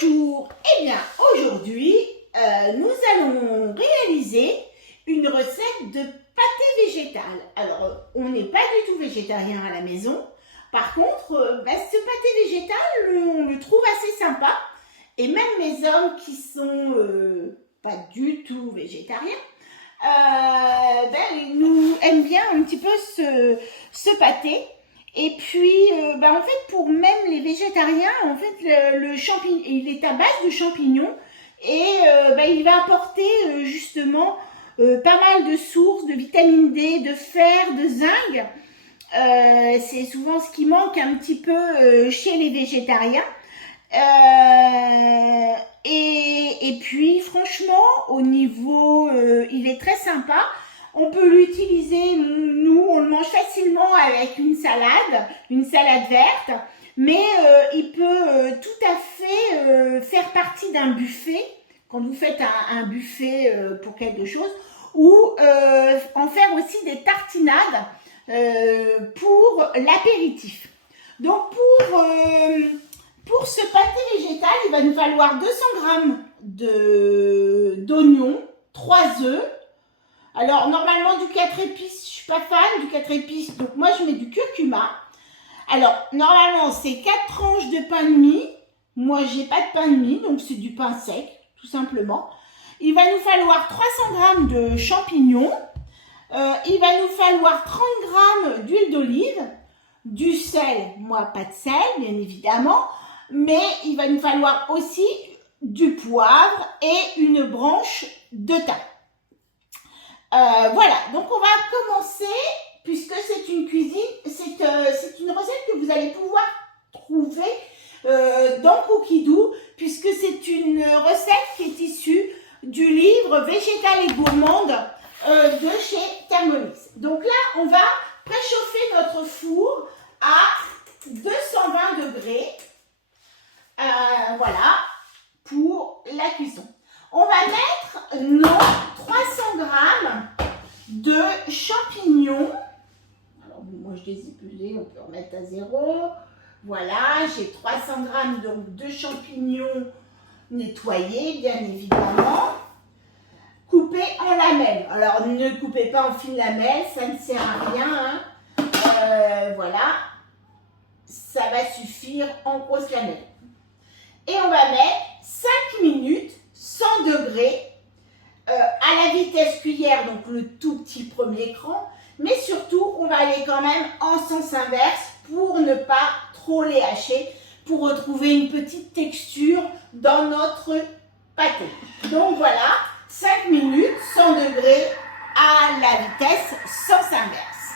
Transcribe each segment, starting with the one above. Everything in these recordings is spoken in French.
Bonjour, eh bien aujourd'hui nous allons réaliser une recette de pâté végétal. Alors on n'est pas du tout végétarien à la maison, par contre ce pâté végétal on le trouve assez sympa et même mes hommes qui sont pas du tout végétariens nous aiment bien un petit peu ce pâté. Et puis, en fait, pour même les végétariens, en fait, le champignon, il est à base de champignons et il va apporter justement pas mal de sources de vitamine D, de fer, de zinc. C'est souvent ce qui manque un petit peu chez les végétariens. Et puis, franchement, au niveau, il est très sympa. On peut l'utiliser, nous, on le mange facilement avec une salade verte, mais il peut tout à fait faire partie d'un buffet, quand vous faites un buffet pour quelque chose, ou en faire aussi des tartinades pour l'apéritif. Donc pour ce pâté végétal, il va nous falloir 200 g d'oignons, 3 œufs. Alors, normalement, du 4 épices, je ne suis pas fan du 4 épices, donc moi, je mets du curcuma. Alors, normalement, c'est 4 tranches de pain de mie. Moi, j'ai pas de pain de mie, donc c'est du pain sec, tout simplement. Il va nous falloir 300 g de champignons. Il va nous falloir 30 g d'huile d'olive. Du sel, moi, pas de sel, bien évidemment. Mais il va nous falloir aussi du poivre et une branche de thym. Voilà, donc on va commencer, puisque c'est une cuisine, c'est une recette que vous allez pouvoir trouver dans Cookidoo, puisque c'est une recette qui est issue du livre Végétal et gourmande de chez Thermomix. Donc là, on va préchauffer notre four à 220 degrés, voilà, pour la cuisson. On va mettre nos 300 g de champignons. Alors, moi, je les ai pesés, on peut remettre à 0. Voilà, j'ai 300 g de champignons nettoyés, bien évidemment. Coupés en lamelles. Alors, ne coupez pas en fines lamelles, ça ne sert à rien. Hein. Voilà, ça va suffire en grosses lamelles. Et on va mettre 5 minutes, 100 degrés, à la vitesse cuillère, donc le tout petit premier cran, mais surtout on va aller quand même en sens inverse pour ne pas trop les hacher, pour retrouver une petite texture dans notre pâté. Donc voilà, 5 minutes, 100 degrés à la vitesse sens inverse.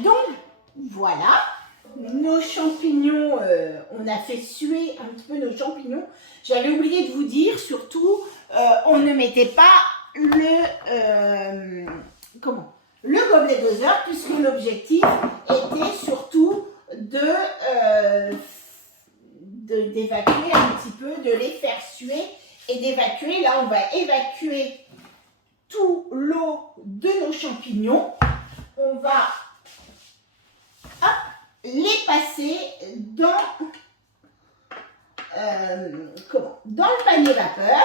Donc voilà. Nos champignons, on a fait suer un petit peu nos champignons. J'avais oublié de vous dire, surtout, on ne mettait pas le gobelet doseur, puisque l'objectif était surtout d'évacuer un petit peu, de les faire suer et d'évacuer. Là, on va évacuer tout l'eau de nos champignons. On va les passer dans le panier vapeur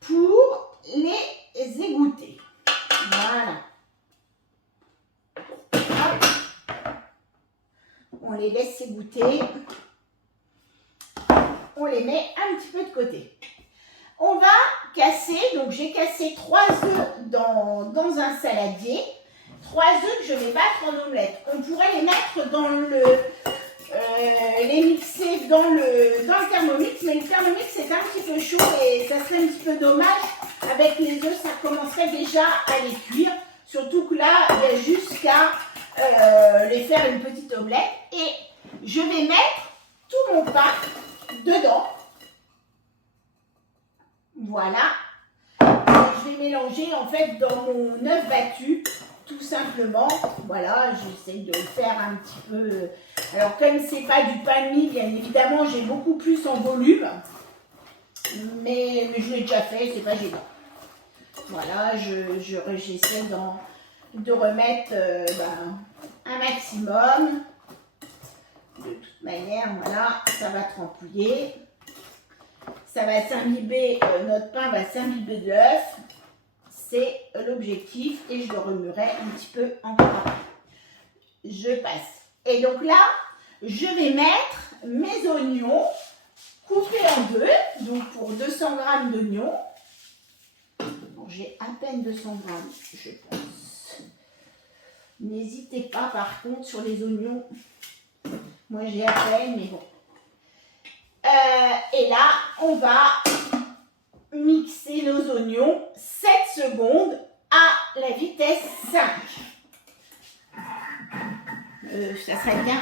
pour les égoutter. Voilà. Hop. On les laisse égoutter. On les met un petit peu de côté. On va casser, donc j'ai cassé 3 œufs dans un saladier. 3 œufs que je vais battre en omelette. On pourrait les mettre dans les mixer dans le Thermomix, mais le Thermomix c'est un petit peu chaud et ça serait un petit peu dommage. Avec les œufs, ça commencerait déjà à les cuire. Surtout que là, il y a juste qu'à les faire une petite omelette. Et je vais mettre tout mon pain dedans. Voilà. Et je vais mélanger en fait dans mon œuf battu. Tout simplement, voilà, j'essaie de le faire un petit peu. Alors, comme c'est pas du pain de mie, bien évidemment, j'ai beaucoup plus en volume. Mais je l'ai déjà fait, c'est pas gênant. Voilà, j'essaie de remettre un maximum. manière, voilà, ça va trempouiller. Ça va s'imbiber, notre pain va s'imbiber de l'œuf. C'est l'objectif et je le remuerai un petit peu encore. Je passe. Et donc là, je vais mettre mes oignons coupés en deux. Donc pour 200 g d'oignons. J'ai à peine 200 g, je pense. N'hésitez pas par contre sur les oignons. Moi j'ai à peine, mais bon. Et là, on va mixer nos oignons 7 secondes à la vitesse 5. Ça serait bien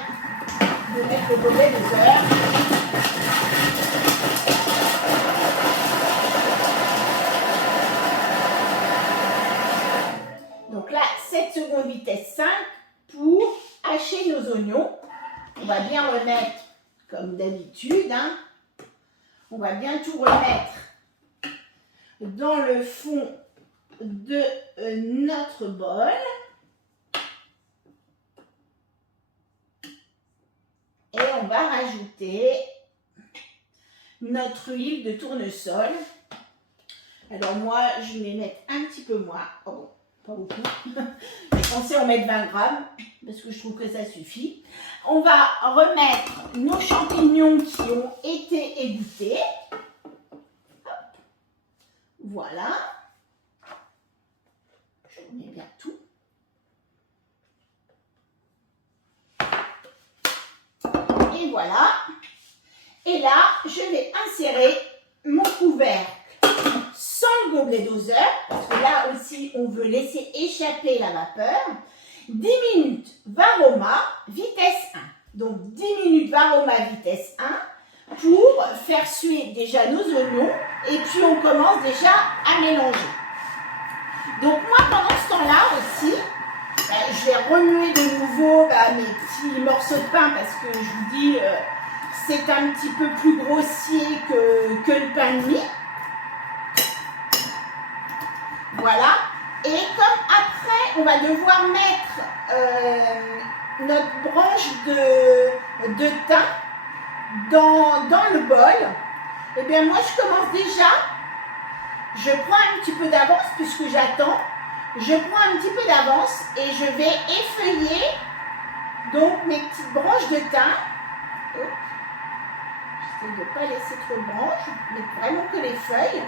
de mettre le gobelet de beurre. Donc là, 7 secondes vitesse 5 pour hacher nos oignons. On va bien remettre, comme d'habitude, hein, on va bien tout remettre dans le fond de notre bol. Et on va rajouter notre huile de tournesol. Alors moi, je vais mettre un petit peu moins. Oh, pas beaucoup. Je pensais en mettre 20 grammes parce que je trouve que ça suffit. On va remettre nos champignons qui ont été égouttés. Hop. Voilà. Je remets bien tout. Et voilà. Et là, je vais insérer mon couvercle sans le gobelet doseur, parce que là aussi, on veut laisser échapper la vapeur. 10 minutes Varoma, vitesse 1. Donc, 10 minutes Varoma, vitesse 1, pour faire suer déjà nos oignons. Et puis, on commence déjà à mélanger. Donc, moi, pendant ce temps-là aussi, je vais remuer de nouveau mes petits morceaux de pain, parce que je vous dis, c'est un petit peu plus grossier que le pain de mie. Voilà. Et comme après, on va devoir mettre notre branche de thym dans le bol, et bien moi, je commence déjà. Je prends un petit peu d'avance puisque j'attends. Je prends un petit peu d'avance et je vais effeuiller donc mes petites branches de thym. J'essaie de ne pas laisser trop de branches, mais vraiment que les feuilles.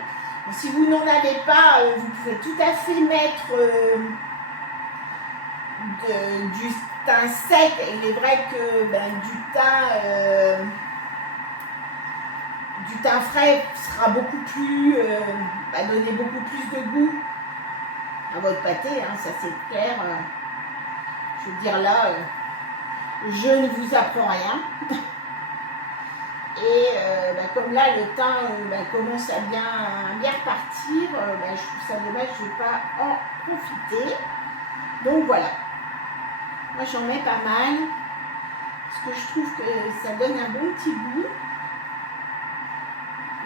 Donc, si vous n'en avez pas, vous pouvez tout à fait mettre du thym sec. Il est vrai que du thym frais sera beaucoup plus, va donner beaucoup plus de goût à votre pâté, hein, ça c'est clair. Je veux dire là, je ne vous apprends rien. Et comme là le thym commence à bien repartir, je trouve ça dommage de ne pas en profiter. Donc voilà, moi j'en mets pas mal parce que je trouve que ça donne un bon petit goût.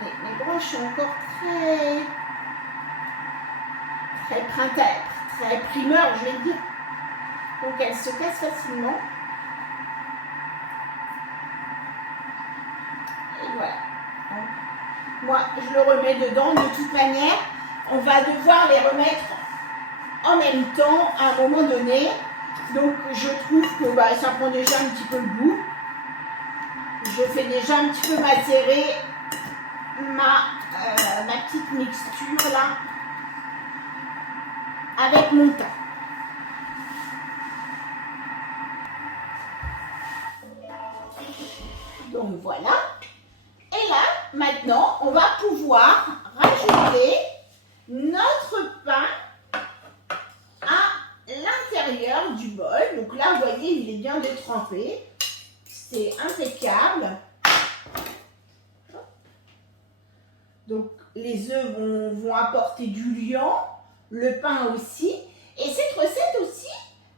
Mes branches sont encore très printemps, très primeur, je vais dire. Donc elles se cassent facilement. Et voilà. Donc, moi, je le remets dedans. De toute manière, on va devoir les remettre en même temps à un moment donné. Donc je trouve que ça prend déjà un petit peu le goût. Je fais déjà un petit peu macérer ma petite mixture là avec mon thym. Donc voilà. Et là, maintenant, on va pouvoir rajouter notre pain à l'intérieur du bol. Donc là, vous voyez, il est bien détrempé. C'est impeccable. Donc les œufs vont apporter du liant, le pain aussi. Et cette recette aussi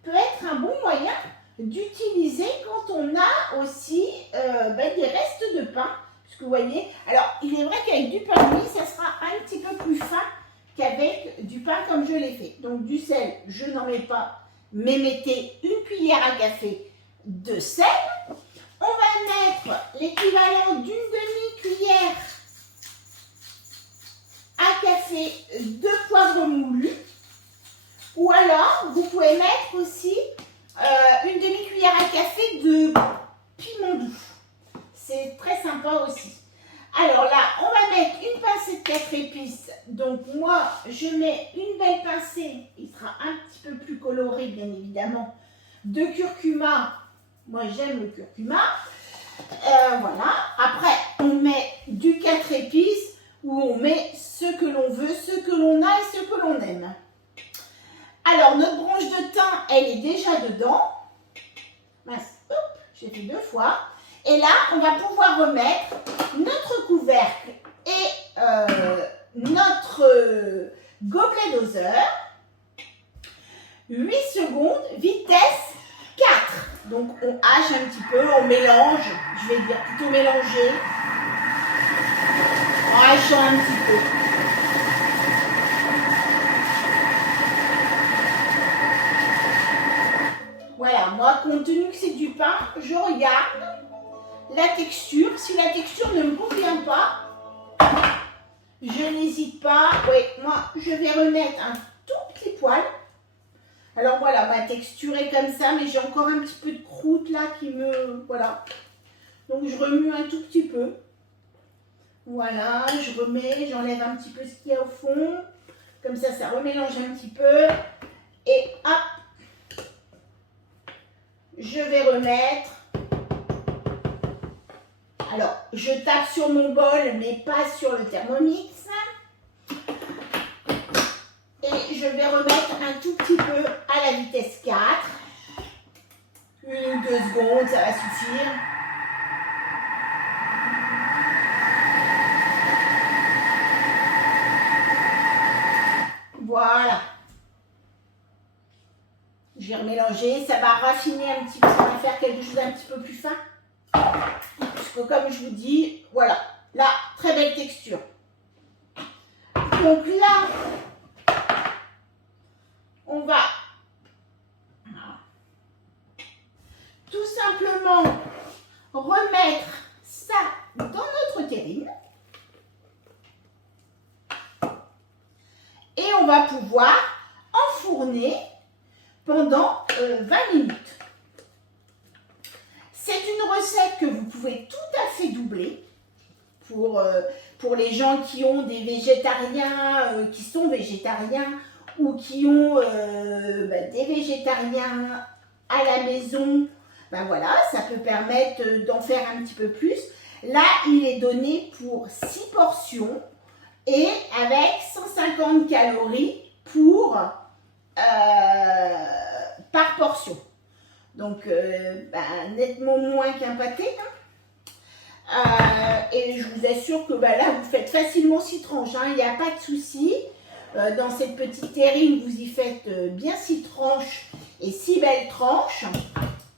peut être un bon moyen d'utiliser quand on a aussi des restes de pain. Parce que vous voyez, alors il est vrai qu'avec du pain de mie, ça sera un petit peu plus fin qu'avec du pain comme je l'ai fait. Donc du sel, je n'en mets pas, mais mettez une cuillère à café de sel. on va mettre l'équivalent d'une demi-cuillère à café de poivre moulu. Ou alors, vous pouvez mettre aussi une demi-cuillère à café de piment doux. C'est très sympa aussi. Alors là, on va mettre une pincée de 4 épices. Donc moi, je mets une belle pincée, il sera un petit peu plus coloré bien évidemment, de curcuma. Moi, j'aime le curcuma. Voilà. Après, on met du 4 épices où on met ce que l'on veut, ce que l'on a et ce que l'on aime. Alors, notre branche de thym, elle est déjà dedans. Mince, hop, j'ai fait 2 fois. Et là, on va pouvoir remettre notre couvercle et notre gobelet doseur. 8 secondes, vitesse 4. Donc, on hache un petit peu, on mélange. Je vais dire plutôt mélanger. En hachant un petit peu. Voilà, moi, compte tenu que c'est du pain, je regarde la texture. Si la texture ne me convient pas, je n'hésite pas. Oui, moi, je vais remettre un tout petit poil. Alors voilà, ma texture est comme ça, mais j'ai encore un petit peu de croûte là qui me... Voilà. Donc, je remue un tout petit peu. Voilà, je remets, j'enlève un petit peu ce qu'il y a au fond. Comme ça, ça remélange un petit peu. Et hop, je vais remettre. Alors, je tape sur mon bol, mais pas sur le Thermomix. Et je vais remettre un tout petit peu à la vitesse 4. 1 ou 2 secondes, ça va suffire. Voilà. Je vais remélanger, ça va raffiner un petit peu, ça va faire quelque chose d'un petit peu plus fin. Parce que comme je vous dis, voilà, là, très belle texture. Donc là, on va tout simplement remettre ça dans notre terrine. Et on va pouvoir enfourner pendant 20 minutes. C'est une recette que vous pouvez tout à fait doubler pour les gens qui ont des végétariens, qui sont végétariens ou qui ont des végétariens à la maison. Ben voilà, ça peut permettre d'en faire un petit peu plus. Là, il est donné pour 6 portions et avec 150 calories par portion. Donc, nettement moins qu'un pâté. Et je vous assure que là, vous faites facilement 6 tranches. Il n'y a pas de souci. Dans cette petite terrine, vous y faites bien 6 tranches et 6 belles tranches.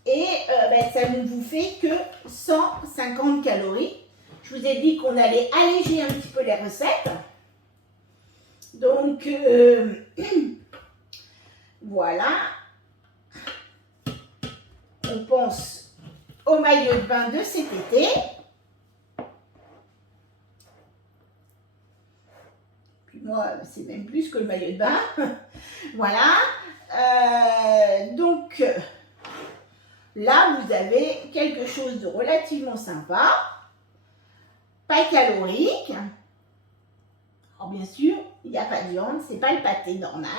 Et ça ne vous fait que 150 calories. Je vous ai dit qu'on allait alléger un petit peu les recettes. Donc, voilà. On pense au maillot de bain de cet été. Puis moi, c'est même plus que le maillot de bain. Voilà. Donc, là, vous avez quelque chose de relativement sympa. Pas calorique. Alors, bien sûr, il n'y a pas de viande, c'est pas le pâté normal.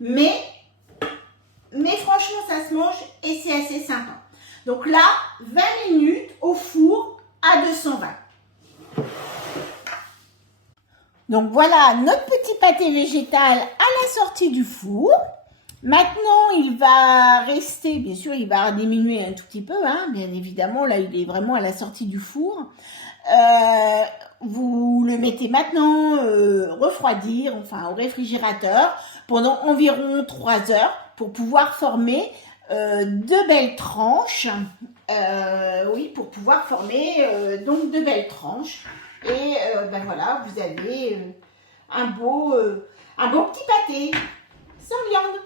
Mais franchement, ça se mange et c'est assez sympa. Donc là, 20 minutes au four à 220. Donc voilà notre petit pâté végétal à la sortie du four. Maintenant, il va rester, bien sûr, il va diminuer un tout petit peu, bien évidemment. Là, il est vraiment à la sortie du four. Vous le mettez maintenant refroidir, enfin au réfrigérateur, pendant environ 3 heures pour pouvoir former 2 belles tranches. Oui, pour pouvoir former donc 2 belles tranches. Et voilà, vous avez un beau petit pâté sans viande.